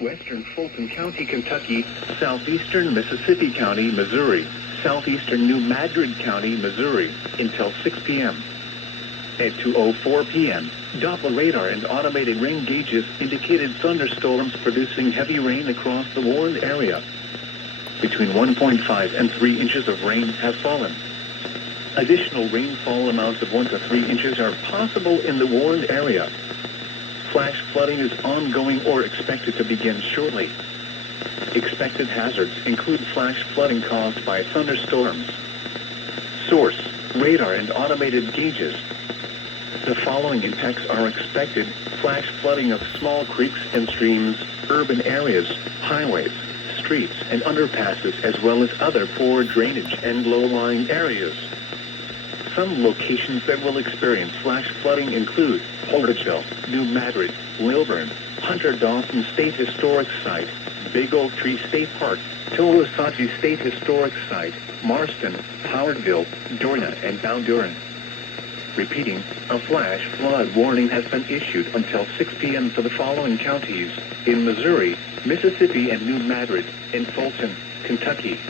Western Fulton County, Kentucky, southeastern Mississippi County, Missouri, southeastern New Madrid County, Missouri, until 6 p.m. At 2:04 p.m., Doppler radar and automated rain gauges indicated thunderstorms producing heavy rain across the warned area. Between 1.5 and 3 inches of rain have fallen. Additional rainfall amounts of 1 to 3 inches are possible in the warned area. Flash flooding is ongoing or expected to begin shortly. Expected hazards include flash flooding caused by thunderstorms. Source: radar and automated gauges. The following impacts are expected: flash flooding of small creeks and streams, urban areas, highways, streets and underpasses, as well as other poor drainage and low-lying areas. Some locations that will experience flash flooding include Holdridgeville, New Madrid, Lilburn, Hunter Dawson State Historic Site, Big Oak Tree State Park, Towasachi State Historic Site, Marston, Howardville, Dorna, and Bowduran. Repeating, a flash flood warning has been issued until 6 p.m. for the following counties: in Missouri, Mississippi, and New Madrid, in Fulton, Kentucky.